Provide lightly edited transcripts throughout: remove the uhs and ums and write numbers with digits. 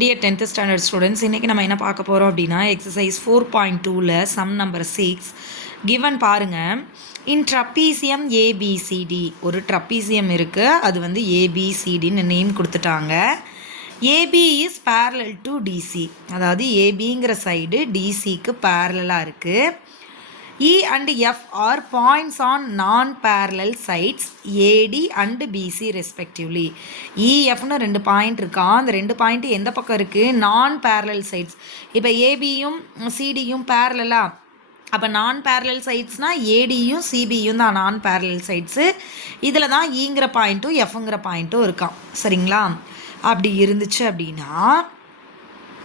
Dear 10th standard students, இன்னைக்கு நம்ம என்ன பார்க்க போகிறோம் அப்படின்னா எக்ஸசைஸ் 4.2ல சம் நம்பர் 6 கிவன் பாருங்க. இன் ட்ரப்பீசியம் ஏபிசிடி ஒரு ட்ரப்பீசியம் இருக்குது, அது வந்து ஏபிசிடின்னு நேம் கொடுத்துட்டாங்க. AB is parallel to DC, அதாவது ஏபிங்கிற சைடு டிசிக்கு பேரலாக இருக்குது. E and F are points on non-parallel sides AD and BC respectively. E, Fனு ரெண்டு பாயிண்ட் இருக்கா, அந்த ரெண்டு பாயிண்ட் எந்த பக்கம் இருக்குது? நான் பேரலல் சைட்ஸ். இப்போ ஏபியும் சிடியும் பேரலா, அப்போ நான் பேரலல் சைட்ஸ்னால் ஏடியும் சிபியும் தான் நான் பேரலல் சைட்ஸு. இதில் தான் ஈங்கிற பாயிண்ட்டும் எஃப்ங்கிற பாயிண்ட்டும் இருக்கான். சரிங்களா? அப்படி இருந்துச்சு அப்படின்னா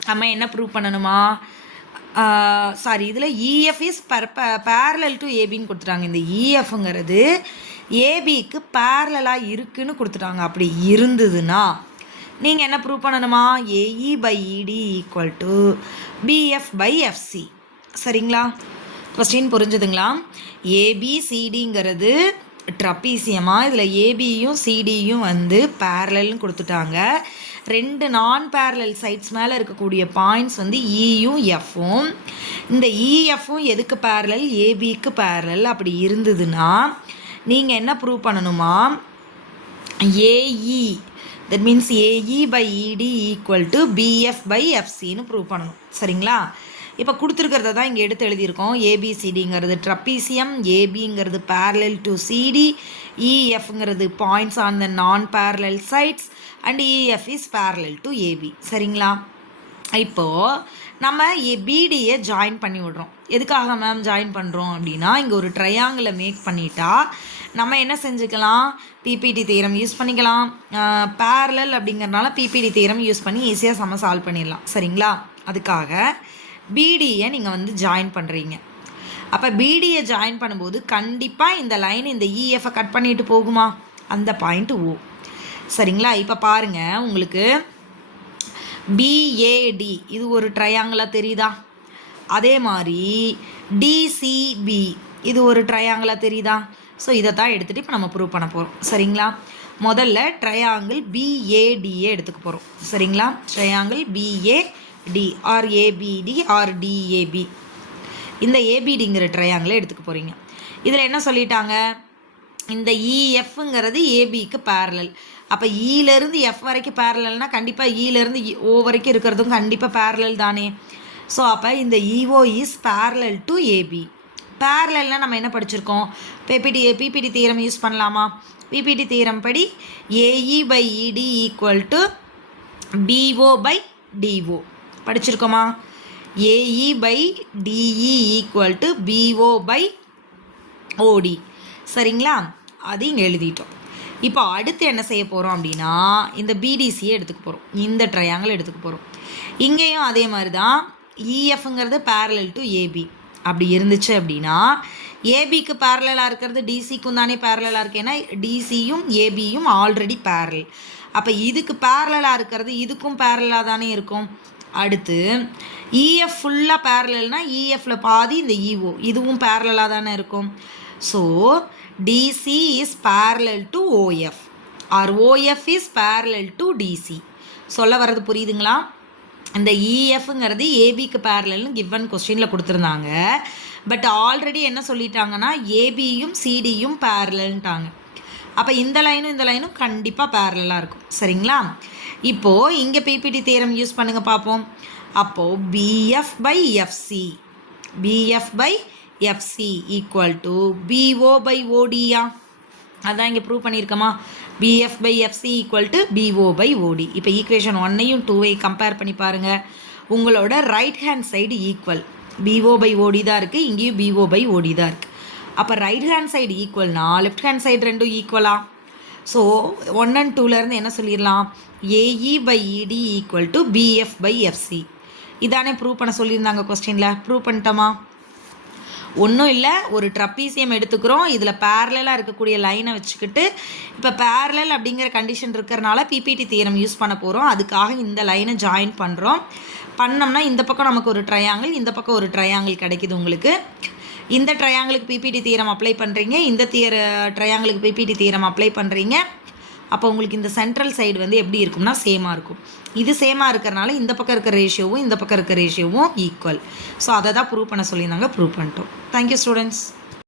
நம்ம என்ன ப்ரூவ் பண்ணணுமா? சாரி, இதில் இஎஃப் இஸ் பேரலல் டு ஏபின்னு கொடுத்துட்டாங்க. இந்த இஎஃப்ங்கிறது ஏபிக்கு பேரலாக இருக்குன்னு கொடுத்துட்டாங்க. அப்படி இருந்ததுன்னா நீங்கள் என்ன ப்ரூவ் பண்ணணுமா? AE by ED equal to BF by FC. சரிங்களா? கொஸ்டின் புரிஞ்சுதுங்களா? ஏபிசிடிங்கிறது ட்ரப்பீசியமாக, இதில் ஏபியும் சிடியும் வந்து பேரலல்னு கொடுத்துட்டாங்க. ரெண்டு நான் பேரலல் சைட்ஸ் மேலே இருக்கக்கூடிய பாயிண்ட்ஸ் வந்து இயும் எஃப்பும். இந்த இஎஃப்பும் எதுக்கு பேரலல்? ஏபிக்கு பேரலல். அப்படி இருந்ததுன்னா நீங்கள் என்ன ப்ரூவ் பண்ணணுமா? AE, that means AE by ED equal to BF by எஃப்சின்னு ப்ரூவ் பண்ணணும். சரிங்களா? இப்போ கொடுத்துருக்கிறத தான் இங்கே எடுத்து எழுதியிருக்கோம். ஏபிசிடிங்கிறது ட்ரப்பீசியம், ஏபிங்கிறது பேரலல் டு சிடி, இஎஃப்ங்கிறது points on the non parallel sides and EF is parallel to AB. சரிங்களா? இப்போது நம்ம பிடியை ஜாயின் பண்ணி விடுறோம். எதுக்காக மேம் ஜாயின் பண்ணுறோம் அப்படின்னா, இங்கே ஒரு ட்ரையாங்கிளை மேக் பண்ணிட்டா நம்ம என்ன செஞ்சுக்கலாம்? பிபிடி தியரம் யூஸ் பண்ணிக்கலாம். பேரலல் அப்படிங்கிறனால பிபிடி தியரம் யூஸ் பண்ணி ஈஸியாக சம சால்வ் பண்ணிடலாம். சரிங்களா? அதுக்காக பிடியை நீங்கள் வந்து ஜாயின் பண்ணுறீங்க. அப்போ பிடியை ஜாயின் பண்ணும்போது கண்டிப்பாக இந்த லைன் இந்த இஎஃப்பை கட் பண்ணிட்டு போகுமா? அந்த பாயிண்ட் ஓ. சரிங்களா? இப்போ பாருங்கள், உங்களுக்கு பிஏடி இது ஒரு ட்ரையாங்கிளாக தெரியுதா? அதே மாதிரி டிசிபி இது ஒரு ட்ரையாங்கிளாக தெரியுதா? ஸோ இதை தான் எடுத்துகிட்டு இப்போ நம்ம ப்ரூவ் பண்ண போகிறோம். சரிங்களா? முதல்ல ட்ரையாங்கிள் பிஏடியை எடுத்துக்க போகிறோம். சரிங்களா? Triangle BAD or ABD or DAB, இந்த ஏபிடிங்கிற ட்ரையாங்கிளை எடுத்துக்க போகிறீங்க. இதில் என்ன சொல்லிட்டாங்க? இந்த இஎஃப்ங்கிறது ஏபிக்கு பேரலல். அப்போ இலேருந்து எஃப் வரைக்கும் பேரலல்னால் கண்டிப்பாக இலேருந்து ஓ வரைக்கும் இருக்கிறதும் கண்டிப்பாக பேரலல் தானே. ஸோ அப்போ இந்த EO is parallel to AB. பேரலல்னால் நம்ம என்ன படிச்சிருக்கோம்? பிபிடி தியரம் யூஸ் பண்ணலாமா? பிபிடி தியரம் படி AE by ED equal to BO by DO படிச்சிருக்கோமா? AE by DE equal to BO by OD. சரிங்களா? அது இங்கே எழுதிட்டோம். இப்போ அடுத்து என்ன செய்ய போகிறோம் அப்படின்னா, இந்த பிடிசியை எடுத்துக்க போகிறோம். இந்த ட்ரையாங்கிள் எடுத்துக்க போகிறோம். இங்கேயும் அதே மாதிரி தான். இஎஃப்ங்கிறது பேரலல் டு ஏபி. அப்படி இருந்துச்சு அப்படின்னா ஏபிக்கு பேரலாக இருக்கிறது டிசிக்கும் தானே பேரலாக இருக்குது. ஏன்னா டிசியும் ஏபியும் ஆல்ரெடி பேரல். அப்போ இதுக்கு பேரலாக இருக்கிறது இதுக்கும் பேரலாக தானே இருக்கும். அடுத்து இஎஃப் ஃபுல்லாக பேரலல்னால் இஎஃப்பில் பாதி இந்த இஓ இதுவும் பேரலாக தானே இருக்கும். So DC is parallel to OF or OF is parallel to DC. சொல்ல வர்றது புரியுதுங்களா? இந்த EFங்கிறது ஏபிக்கு பேரலல்னு கிவன் கொஸ்டினில் கொடுத்துருந்தாங்க. பட் ஆல்ரெடி என்ன சொல்லிட்டாங்கன்னா ஏபியும் சிடியும் பேரலன்ட்டாங்க. அப்போ இந்த லைனும் கண்டிப்பாக பேரலாக இருக்கும். சரிங்களா? இப்போது இங்கே பிபிடி தியரம் யூஸ் பண்ணுங்கள் பார்ப்போம். அப்போது BF by FC, BF by FC equal to BO by ஓடியா? அதான் இங்கே ப்ரூவ் பண்ணியிருக்கோமா? BF by FC equal to BO by OD. இப்போ ஈக்குவேஷன் 1ஐயும் 2ஐயும் கம்பேர் பண்ணி பாருங்கள். உங்களோட right hand side equal BO by OD தான் இருக்குது, இங்கேயும் பிஓ பை ஓடி தான் இருக்குது. அப்போ ரைட் ஹேண்ட் சைடு ஈக்குவல்னா லெஃப்ட் ஹேண்ட் சைடு ரெண்டும் ஈக்குவலா? ஸோ 1 and 2லேருந்து என்ன சொல்லிடலாம்? AE by ED equal to BF by FC. இதானே ப்ரூவ் பண்ண சொல்லியிருந்தாங்க கொஸ்டினில். ப்ரூவ் பண்ணிட்டோமா? ஒன்றும் இல்லை, ஒரு ட்ரப்பீசியம் எடுத்துக்கிறோம். இதில் பேரலாக இருக்கக்கூடிய லைனை வச்சுக்கிட்டு இப்போ பேரலல் அப்படிங்கிற கண்டிஷன் இருக்கிறனால பிபிடி தியரம் யூஸ் பண்ண போகிறோம். அதுக்காக இந்த லைனை ஜாயின் பண்ணுறோம். பண்ணோம்னா இந்த பக்கம் நமக்கு ஒரு ட்ரையாங்கிள், இந்த பக்கம் ஒரு ட்ரையாங்கிள் கிடைக்கிது உங்களுக்கு. இந்த ட்ரையாங்கிளுக்கு பிபிடி தியரம் அப்ளை பண்ணுறீங்க, இந்த ட்ரையாங்கிளுக்கு பிபிடி தியரம் அப்ளை பண்ணுறீங்க. அப்போ உங்களுக்கு இந்த சென்ட்ரல் சைடு வந்து எப்படி இருக்கும்னா சேமாக இருக்கும். இது சேமாக இருக்கிறனால இந்த பக்கம் இருக்கிற ரேஷியோவும் இந்த பக்கம் இருக்கிற ரேஷியோவும் ஈக்குவல். ஸோ அதை தான் ப்ரூவ் பண்ண சொல்லியிருந்தாங்க, ப்ரூவ் பண்ணிட்டோம். Thank you students.